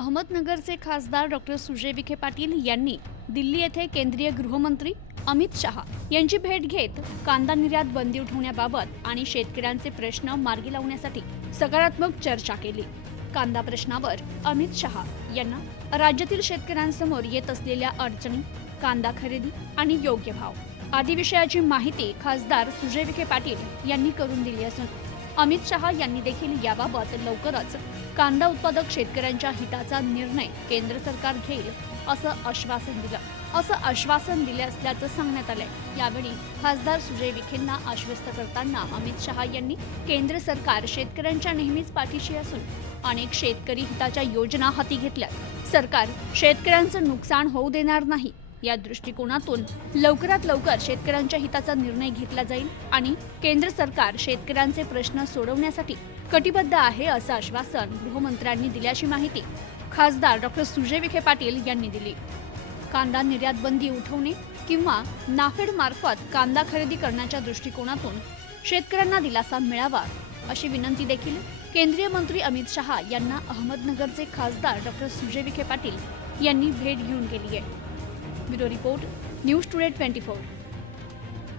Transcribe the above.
अहमदनगरचे खासदार डॉक्टर सुजय विखे पाटील यांनी दिल्ली येथे केंद्रीय गृहमंत्री अमित शहा यांची भेट घेत कांदा निर्यात बंदी उठवण्याबाबत आणि शेतकऱ्यांचे प्रश्न मार्गी लावण्यासाठी सकारात्मक चर्चा केली। कांदा प्रश्नावर अमित शहा यांना राज्यातील शेतकऱ्यांसमोर येत असलेल्या अडचणी, कांदा खरेदी आणि योग्य भाव आदी विषयाची माहिती खासदार सुजय विखे पाटील यांनी करून दिली असून अमित शहा यांनी देखील याबाबत लवकरच कांदा उत्पादक शेतकऱ्यांच्या हिताचा निर्णय केंद्र सरकार घेईल असं आश्वासन दिले असल्याचं सांगण्यात आलंय। यावेळी खासदार सुजय विखेंना आश्वस्त करताना अमित शहा यांनी केंद्र सरकार शेतकऱ्यांच्या नेहमीच पाठीशी असून अनेक शेतकरी हिताच्या योजना हाती घेतल्यात। सरकार शेतकऱ्यांचं नुकसान होऊ देणार नाही या दृष्टिकोनातून लवकरात लवकर शेतकऱ्यांच्या हिताचा निर्णय घेतला जाईल आणि केंद्र सरकार शेतकऱ्यांचे प्रश्न सोडवण्यासाठी कटिबद्ध आहे असं आश्वासन गृहमंत्र्यांनी दिल्याची माहिती खासदार डॉक्टर सुजय विखे पाटील यांनी दिली। कांदा निर्यात बंदी उठवणे किंवा नाफेड मार्फत कांदा खरेदी करण्याच्या दृष्टिकोनातून शेतकऱ्यांना दिलासा मिळावा अशी विनंती देखील केंद्रीय मंत्री अमित शहा यांना अहमदनगरचे खासदार डॉक्टर सुजय विखे पाटील यांनी भेट घेऊन केली आहे। Bureau report, news today 24।